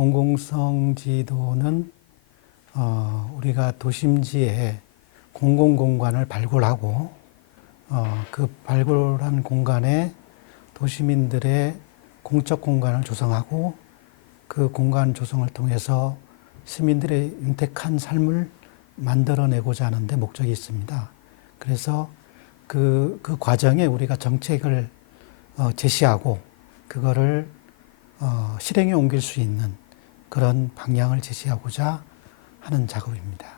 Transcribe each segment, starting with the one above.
공공성 지도는 우리가 도심지에 공공공간을 발굴하고 그 발굴한 공간에 도시민들의 공적 공간을 조성하고 그 공간 조성을 통해서 시민들의 윤택한 삶을 만들어내고자 하는 데 목적이 있습니다. 그래서 그 과정에 우리가 정책을 제시하고 그거를 실행에 옮길 수 있는 그런 방향을 제시하고자 하는 작업입니다.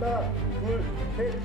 하나, 둘, 셋.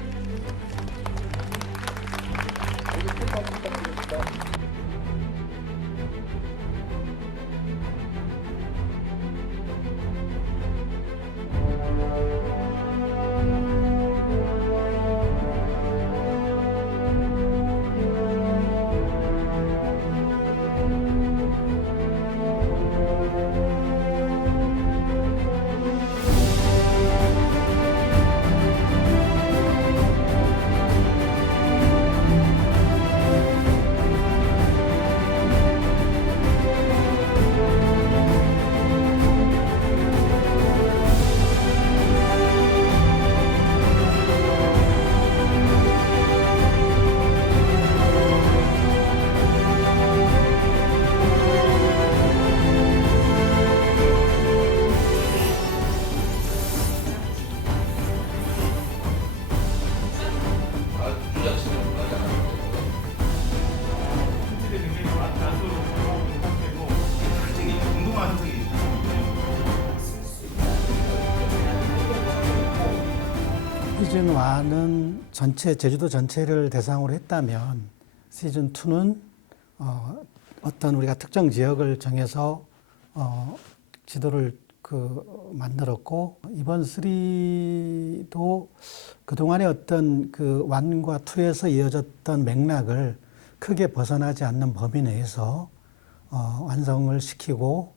시즌 1은 제주도 전체를 대상으로 했다면 시즌 2는 어떤 우리가 특정 지역을 정해서 지도를 만들었고, 이번 3도 그동안의 어떤 그 1과 2에서 이어졌던 맥락을 크게 벗어나지 않는 범위 내에서 완성을 시키고,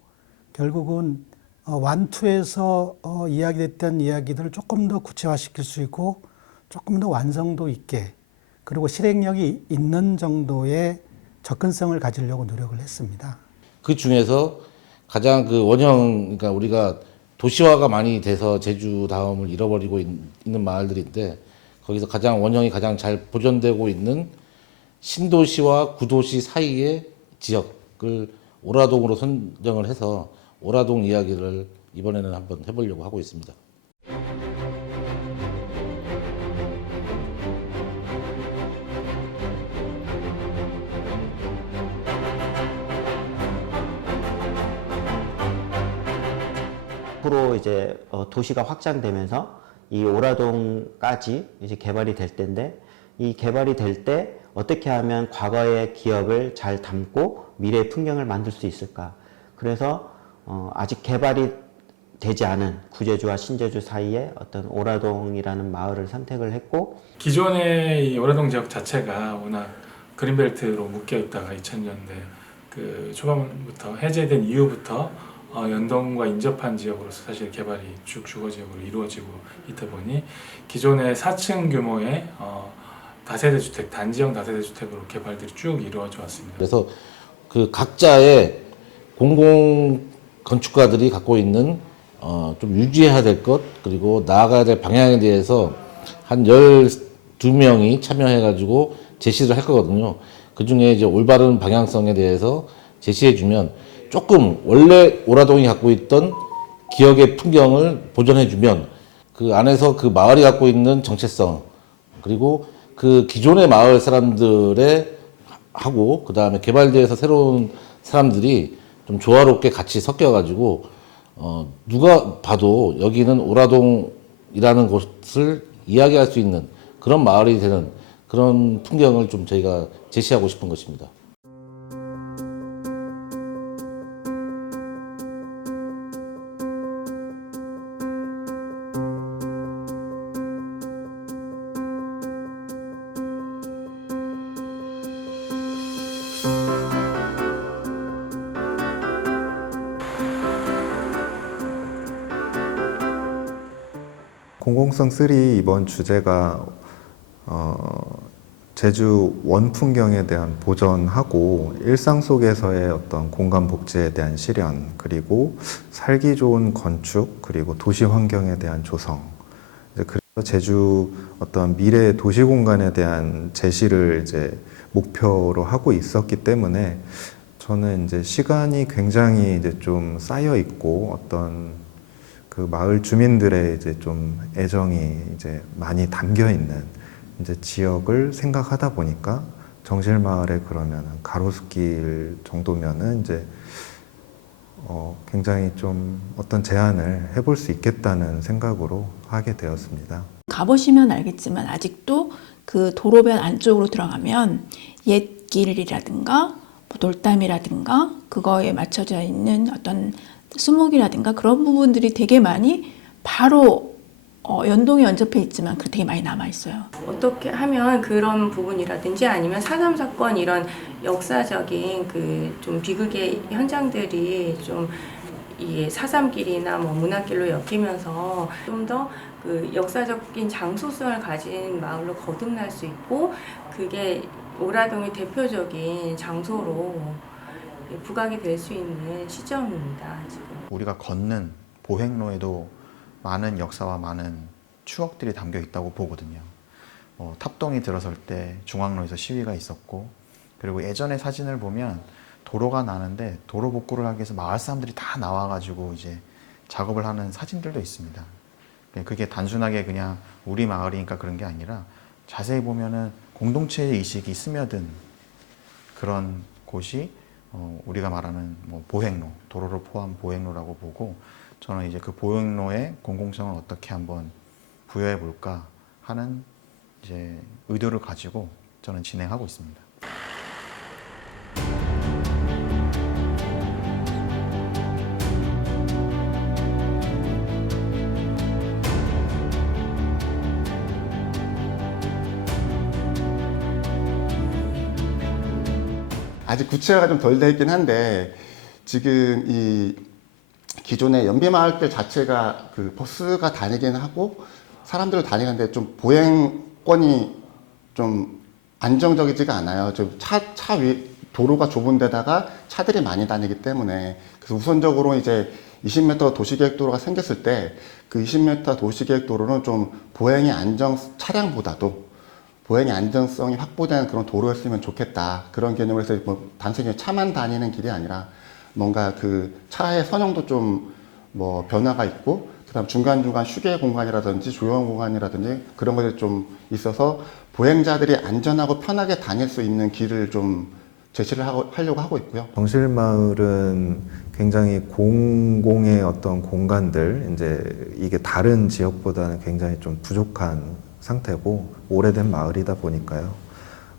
결국은 1, 2에서 이야기됐던 이야기들을 조금 더 구체화시킬 수 있고 조금 더 완성도 있게, 그리고 실행력이 있는 정도의 접근성을 가지려고 노력을 했습니다. 그 중에서 가장 그 원형, 그러니까 우리가 도시화가 많이 돼서 제주 다음을 잃어버리고 있는 마을들인데, 거기서 원형이 가장 잘 보존되고 있는 신도시와 구도시 사이의 지역을 오라동으로 선정을 해서 오라동 이야기를 이번에는 한번 해보려고 하고 있습니다. 앞으로 이제 도시가 확장되면서 이 오라동까지 이제 개발이 될 텐데, 이 개발이 될 때 어떻게 하면 과거의 기억을 잘 담고 미래의 풍경을 만들 수 있을까? 그래서 아직 개발이 되지 않은 구제주와 신제주 사이에 어떤 오라동이라는 마을을 선택을 했고, 기존의 이 오라동 지역 자체가 워낙 그린벨트로 묶여 있다가 2000년대 그 초반부터 해제된 이후부터 연동과 인접한 지역으로서 사실 개발이 쭉 주거 지역으로 이루어지고 있다 보니 기존의 4층 규모의 다세대 주택, 단지형 다세대 주택으로 개발들이 쭉 이루어져 왔습니다. 그래서 그 각자의 공공 건축가들이 갖고 있는 좀 유지해야 될 것, 그리고 나아가야 될 방향에 대해서 한 12명이 참여해가지고 제시를 할 거거든요. 그 중에 이제 올바른 방향성에 대해서 제시해주면, 조금 원래 오라동이 갖고 있던 기억의 풍경을 보존해주면 그 안에서 그 마을이 갖고 있는 정체성, 그리고 그 기존의 마을 사람들의 하고 그 다음에 개발돼서 새로운 사람들이 좀 조화롭게 같이 섞여가지고 누가 봐도 여기는 오라동이라는 곳을 이야기할 수 있는 그런 마을이 되는 그런 풍경을 좀 저희가 제시하고 싶은 것입니다. 공공성 3 이번 주제가 제주 원풍경에 대한 보존하고 일상 속에서의 어떤 공간 복지에 대한 실현, 그리고 살기 좋은 건축, 그리고 도시 환경에 대한 조성. 그래서 제주 어떤 미래 도시 공간에 대한 제시를 이제 목표로 하고 있었기 때문에 저는 이제 시간이 굉장히 이제 좀 쌓여 있고 어떤 그 마을 주민들의 이제 좀 애정이 이제 많이 담겨 있는 이제 지역을 생각하다 보니까 정실마을에 그러면 가로수길 정도면은 이제 굉장히 좀 어떤 제안을 해볼 수 있겠다는 생각으로 하게 되었습니다. 가보시면 알겠지만 아직도 그 도로변 안쪽으로 들어가면 옛 길이라든가 뭐 돌담이라든가 그거에 맞춰져 있는 어떤 수목이라든가 그런 부분들이 되게 많이 바로 연동이 연접해 있지만 그 되게 많이 남아 있어요. 어떻게 하면 그런 부분이라든지 아니면 4.3 사건 이런 역사적인 그 좀 비극의 현장들이 좀 이 4.3길이나 뭐 문화길로 엮이면서 좀 더 그 역사적인 장소성을 가진 마을로 거듭날 수 있고 그게 오라동의 대표적인 장소로 부각이 될 수 있는 시점입니다. 지금. 우리가 걷는 보행로에도 많은 역사와 많은 추억들이 담겨 있다고 보거든요. 탑동이 들어설 때 중앙로에서 시위가 있었고, 그리고 예전의 사진을 보면 도로가 나는데 도로 복구를 하기 위해서 마을 사람들이 다 나와가지고 이제 작업을 하는 사진들도 있습니다. 그게 단순하게 그냥 우리 마을이니까 그런 게 아니라 자세히 보면은 공동체의 의식이 스며든 그런 곳이 우리가 말하는 뭐 보행로, 도로를 포함 보행로라고 보고, 저는 이제 그 보행로의 공공성을 어떻게 한번 부여해 볼까 하는 이제 의도를 가지고 저는 진행하고 있습니다. 아직 구체화가 좀 덜 돼 있긴 한데, 지금 이 기존의 연비마을길 자체가 그 버스가 다니긴 하고 사람들 다니는데 좀 보행권이 좀 안정적이지가 않아요. 좀 차 위 도로가 좁은 데다가 차들이 많이 다니기 때문에, 그래서 우선적으로 이제 20m 도시계획도로가 생겼을 때 그 20m 도시계획도로는 좀 차량보다도 보행의 안정성이 확보되는 그런 도로였으면 좋겠다. 그런 개념으로 해서 뭐 단순히 차만 다니는 길이 아니라 뭔가 그 차의 선형도 좀 뭐 변화가 있고, 그다음 중간중간 휴게 공간이라든지 조용 공간이라든지 그런 것들이 좀 있어서 보행자들이 안전하고 편하게 다닐 수 있는 길을 좀 제시를 하려고 하고 있고요. 정실마을은 굉장히 공공의 어떤 공간들, 이제 이게 다른 지역보다는 굉장히 좀 부족한 상태고 오래된 마을이다 보니까요.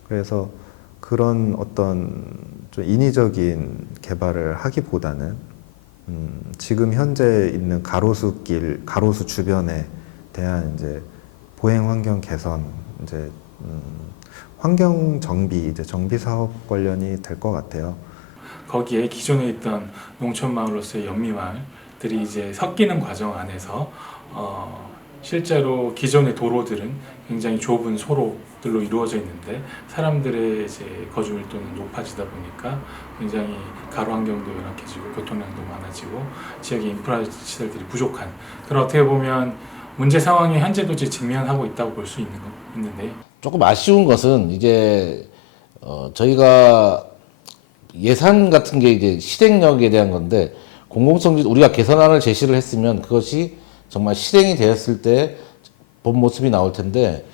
그래서 그런 어떤 좀 인위적인 개발을 하기보다는 지금 현재 있는 가로수길, 가로수 주변에 대한 이제 보행 환경 개선, 이제 환경 정비, 이제 정비 사업 관련이 될 것 같아요. 거기에 기존에 있던 농촌 마을로서의 연미마을들이 이제 섞이는 과정 안에서 실제로 기존의 도로들은 굉장히 좁은 소로들로 이루어져 있는데 사람들의 이제 거주 밀도는 높아지다 보니까 굉장히 가로 환경도 열악해지고 교통량도 많아지고 지역의 인프라 시설들이 부족한 그런 어떻게 보면 문제 상황이 현재도 이제 직면하고 있다고 볼 수 있는데 조금 아쉬운 것은 이제 저희가 예산 같은 게 이제 실행력에 대한 건데 공공성 우리가 개선안을 제시를 했으면 그것이 정말 실행이 되었을 때 본 모습이 나올 텐데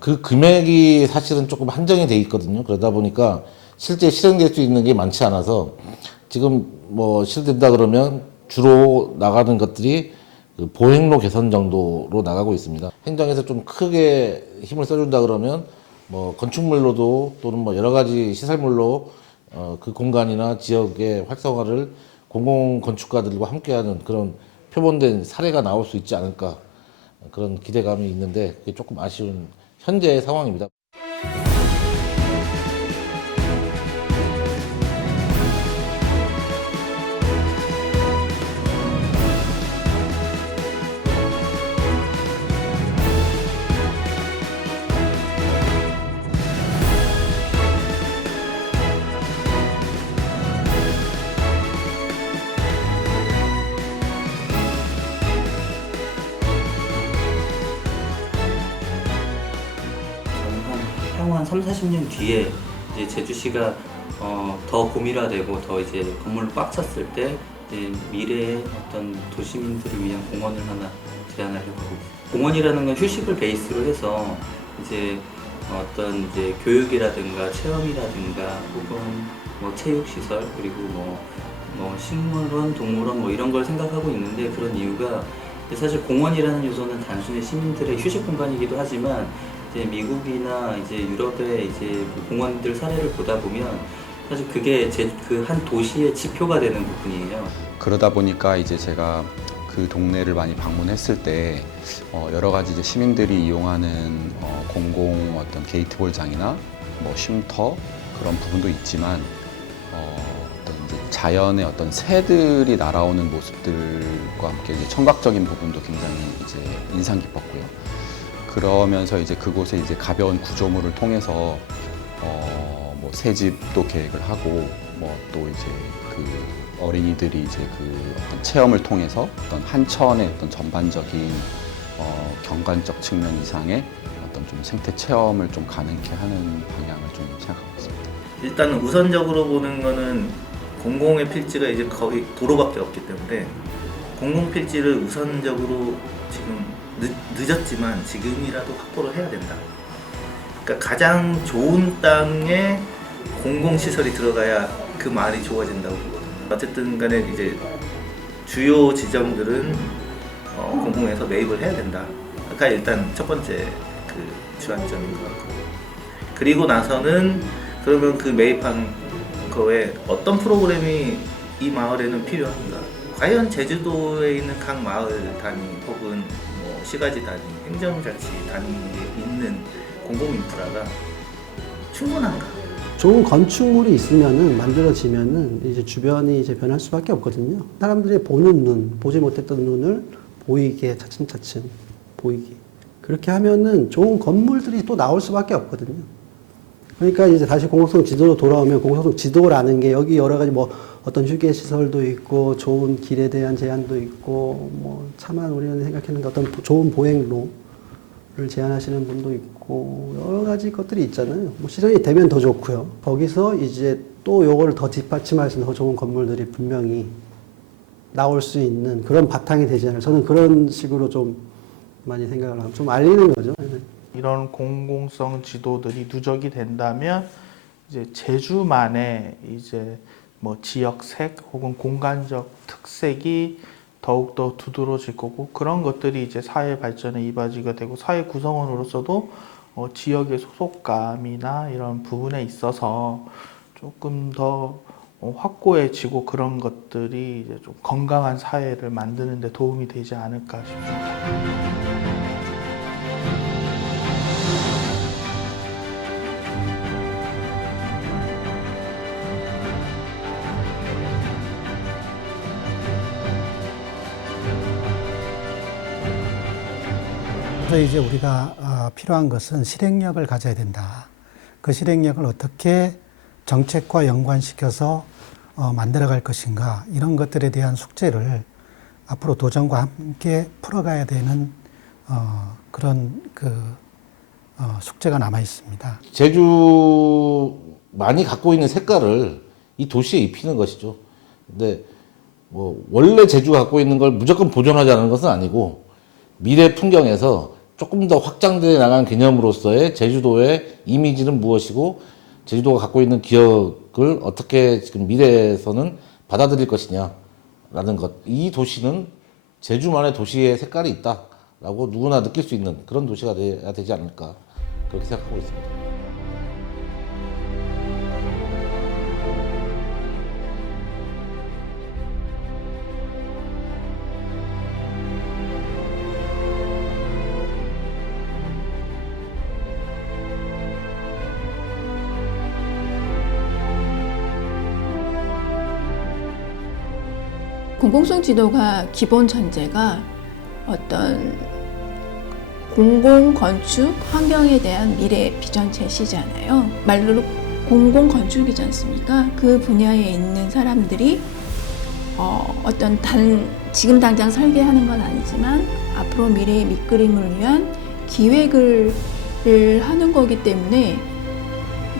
그 금액이 사실은 조금 한정이 돼 있거든요. 그러다 보니까 실제 실행될 수 있는 게 많지 않아서 지금 뭐 실행된다 그러면 주로 나가는 것들이 그 보행로 개선 정도로 나가고 있습니다. 행정에서 좀 크게 힘을 써준다 그러면 뭐 건축물로도 또는 뭐 여러 가지 시설물로 그 공간이나 지역의 활성화를 공공 건축가들과 함께하는 그런 표본된 사례가 나올 수 있지 않을까 그런 기대감이 있는데 그게 조금 아쉬운 현재의 상황입니다. 한 3, 40년 뒤에 이제 제주시가 더 고밀화되고 더 이제 건물로 꽉 찼을 때 이제 미래의 어떤 도시민들을 위한 공원을 하나 제안하려고 하고 있습니다. 공원이라는 건 휴식을 베이스로 해서 이제 어떤 이제 교육이라든가 체험이라든가 혹은 뭐 체육시설 그리고 뭐 식물원, 동물원 뭐 이런 걸 생각하고 있는데 그런 이유가 사실 공원이라는 요소는 단순히 시민들의 휴식 공간이기도 하지만 이제 미국이나 이제 유럽의 이제 그 공원들 사례를 보다 보면 사실 그게 그 한 도시의 지표가 되는 부분이에요. 그러다 보니까 이제 제가 그 동네를 많이 방문했을 때 여러 가지 이제 시민들이 이용하는 공공 어떤 게이트볼장이나 뭐 쉼터 그런 부분도 있지만 어떤 이제 자연의 어떤 새들이 날아오는 모습들과 함께 이제 청각적인 부분도 굉장히 이제 인상 깊었고요. 그러면서 이제 그곳에 이제 가벼운 구조물을 통해서 뭐 새집도 계획을 하고 뭐 또 이제 그 어린이들이 이제 그 어떤 체험을 통해서 어떤 한천의 어떤 전반적인 경관적 측면 이상의 어떤 좀 생태 체험을 좀 가능케 하는 방향을 좀 생각하고 있습니다. 일단 우선적으로 보는 거는 공공의 필지가 이제 거의 도로밖에 없기 때문에 공공 필지를 우선적으로 지금 늦었지만 지금이라도 확보를 해야 된다. 그러니까 가장 좋은 땅에 공공시설이 들어가야 그 마을이 좋아진다고 보거든요. 어쨌든 간에 이제 주요 지점들은 공공에서 매입을 해야 된다. 그러니까 일단 첫 번째 그 주안점인 것 같고, 그리고 나서는 그러면 그 매입한 거에 어떤 프로그램이 이 마을에는 필요한가? 과연 제주도에 있는 각 마을 단위 혹은 뭐 시가지 단위, 행정자치 단위에 있는 공공인프라가 충분한가? 좋은 건축물이 있으면은 만들어지면은 이제 주변이 이제 변할 수밖에 없거든요. 사람들이 보는 눈, 보지 못했던 눈을 보이게 차츰차츰 보이게 그렇게 하면은 좋은 건물들이 또 나올 수밖에 없거든요. 그러니까 이제 다시 공공성 지도로 돌아오면 공공성 지도라는 게 여기 여러 가지 뭐 어떤 휴게 시설도 있고 좋은 길에 대한 제한도 있고 뭐 차만 우리는 생각했는데 어떤 좋은 보행로를 제안하시는 분도 있고 여러 가지 것들이 있잖아요. 뭐 실현이 되면 더 좋고요. 거기서 이제 또 요거를 더 뒷받침할 수 있는 더 좋은 건물들이 분명히 나올 수 있는 그런 바탕이 되지 않을까. 저는 그런 식으로 좀 많이 생각을 하고 좀 알리는 거죠. 이런 공공성 지도들이 누적이 된다면 이제 제주만의 이제 뭐 지역색 혹은 공간적 특색이 더욱더 두드러질 거고 그런 것들이 이제 사회 발전의 이바지가 되고 사회 구성원으로서도 지역의 소속감이나 이런 부분에 있어서 조금 더 확고해지고 그런 것들이 이제 좀 건강한 사회를 만드는 데 도움이 되지 않을까 싶습니다. 이제 우리가 필요한 것은 실행력을 가져야 된다. 그 실행력을 어떻게 정책과 연관시켜서 만들어갈 것인가 이런 것들에 대한 숙제를 앞으로 도정과 함께 풀어가야 되는 그런 숙제가 남아 있습니다. 제주만이 갖고 있는 색깔을 이 도시에 입히는 것이죠. 근데 뭐 원래 제주가 갖고 있는 걸 무조건 보존하자는 것은 아니고 미래 풍경에서 조금 더 확장되어 나간 개념으로서의 제주도의 이미지는 무엇이고 제주도가 갖고 있는 기억을 어떻게 지금 미래에서는 받아들일 것이냐라는 것. 이 도시는 제주만의 도시의 색깔이 있다라고 누구나 느낄 수 있는 그런 도시가 돼야 되지 않을까 그렇게 생각하고 있습니다. 공공성 지도가 기본 전제가 어떤 공공 건축 환경에 대한 미래 비전 제시잖아요. 말로 공공 건축이지 않습니까? 그 분야에 있는 사람들이 어떤 지금 당장 설계하는 건 아니지만 앞으로 미래의 밑그림을 위한 기획을 하는 거기 때문에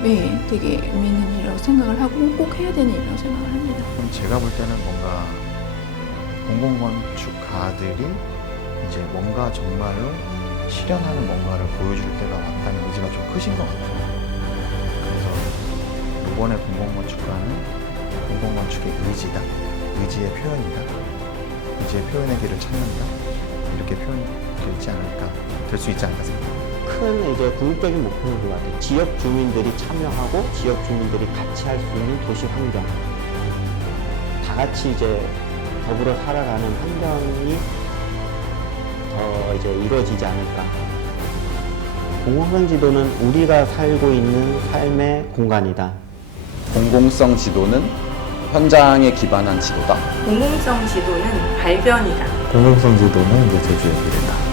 네, 되게 의미 있는 일이라고 생각을 하고 꼭 해야 되는 일이라고 생각을 합니다. 그럼 제가 볼 때는 뭔가 공공건축가들이 이제 뭔가 정말로 실현하는 뭔가를 보여줄 때가 왔다는 의지가 좀 크신 것 같아요. 그래서 이번에 공공건축가는 공공건축의 의지다, 의지의 표현이다, 의지의 표현의 길을 찾는다, 이렇게 표현되지 않을까, 될 수 있지 않을까 생각합니다. 큰 이제 궁극적인 목표는 그거 같아요. 지역 주민들이 참여하고 지역 주민들이 같이 할 수 있는 도시 환경. 다 같이 이제 더불어 살아가는 환경이 더 이제 이루어지지 않을까. 공공환경 지도는 우리가 살고 있는 삶의 공간이다. 공공성 지도는 현장에 기반한 지도다. 공공성 지도는 발견이다. 공공성 지도는 이제 제주의 미래다.